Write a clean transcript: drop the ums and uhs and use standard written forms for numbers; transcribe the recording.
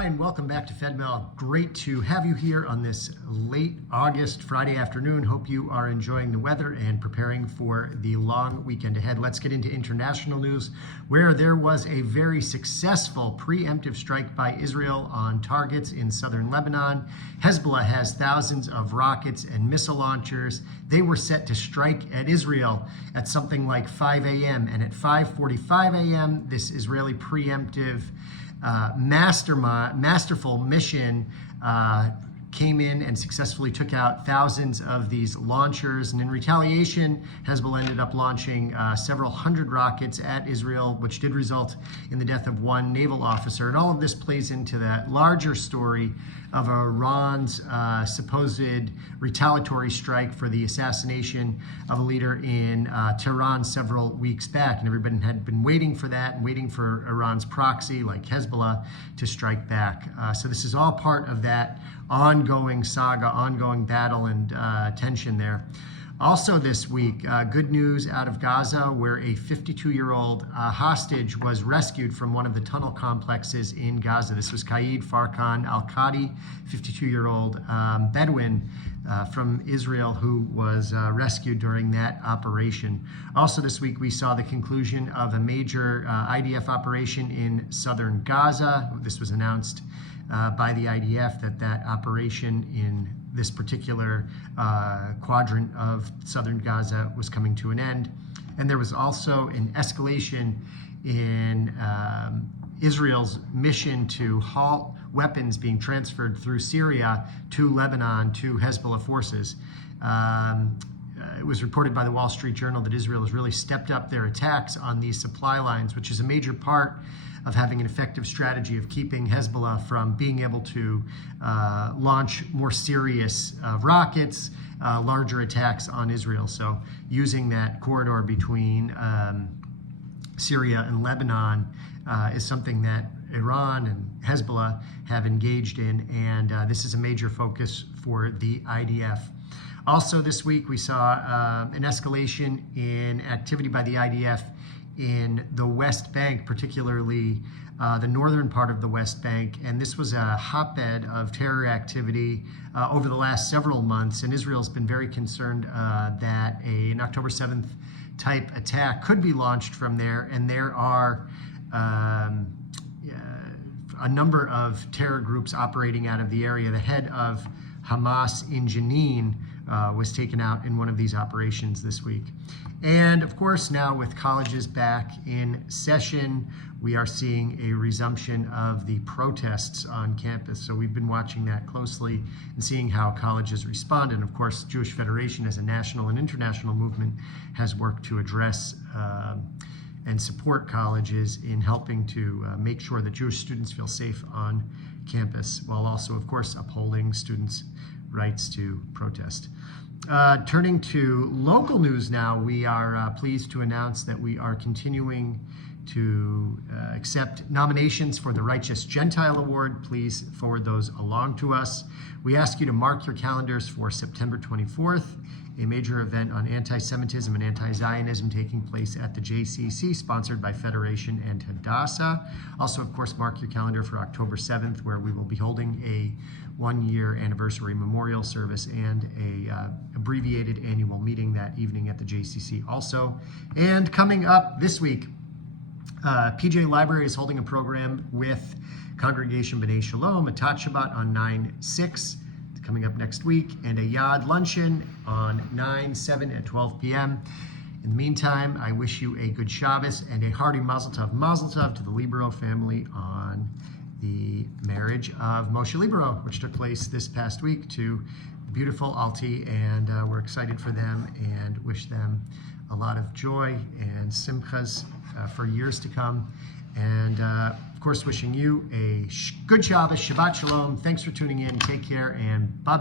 Hi, and welcome back to Fedmail. Great to have you here on this late August Friday afternoon. Hope you are enjoying the weather and preparing for the long weekend ahead. Let's get into international news, where there was a very successful preemptive strike by Israel on targets in southern Lebanon. Hezbollah has thousands of rockets and missile launchers. They were set to strike at Israel at something like 5 a.m. and at 5:45 a.m. this Israeli preemptive masterful mission came in and successfully took out thousands of these launchers. And in retaliation, Hezbollah ended up launching several hundred rockets at Israel, which did result in the death of one naval officer. And all of this plays into that larger story of Iran's supposed retaliatory strike for the assassination of a leader in Tehran several weeks back. And everybody had been waiting for that and waiting for Iran's proxy, like Hezbollah, to strike back. So this is all part of that ongoing saga, ongoing battle and tension there. Also this week, good news out of Gaza, where a 52-year-old hostage was rescued from one of the tunnel complexes in Gaza. This was Qaid Farkan al-Qadi, 52-year-old Bedouin from Israel, who was rescued during that operation. Also this week, we saw the conclusion of a major IDF operation in southern Gaza. This was announced by the IDF that operation in this particular quadrant of southern Gaza was coming to an end. And there was also an escalation in Israel's mission to halt weapons being transferred through Syria to Lebanon to Hezbollah forces. It was reported by the Wall Street Journal that Israel has really stepped up their attacks on these supply lines, which is a major part of having an effective strategy of keeping Hezbollah from being able to launch more serious rockets, larger attacks on Israel. So using that corridor between Syria and Lebanon is something that Iran and Hezbollah have engaged in, and this is a major focus for the IDF. Also this week, we saw an escalation in activity by the IDF in the West Bank, particularly the northern part of the West Bank. And this was a hotbed of terror activity over the last several months. And Israel's been very concerned that an October 7th type attack could be launched from there. And there are a number of terror groups operating out of the area. The head of Hamas in Jenin was taken out in one of these operations this week. And of course, now with colleges back in session, we are seeing a resumption of the protests on campus. So we've been watching that closely and seeing how colleges respond. And of course, Jewish Federation as a national and international movement has worked to address and support colleges in helping to make sure that Jewish students feel safe on campus, while also, of course, upholding students' rights to protest. Turning to local news now, we are pleased to announce that we are continuing to accept nominations for the Righteous Gentile Award. Please forward those along to us. We ask you to mark your calendars for September 24th, a major event on anti-Semitism and anti-Zionism taking place at the JCC, sponsored by Federation and Hadassah. Also, of course, mark your calendar for October 7th, where we will be holding a one-year anniversary memorial service and a abbreviated annual meeting that evening at the JCC also. And coming up this week, PJ Library is holding a program with Congregation B'nai Shalom, a Tat Shabbat on 9/6, coming up next week, and a Yad luncheon on 9/7 at 12 p.m. In the meantime, I wish you a good Shabbos and a hearty Mazel Tov to the Libero family on the marriage of Moshe Libero, which took place this past week, to beautiful Alti, and we're excited for them and wish them a lot of joy and simchas for years to come. And of course, wishing you a good Shabbos, Shabbat Shalom. Thanks for tuning in. Take care, and bye-bye.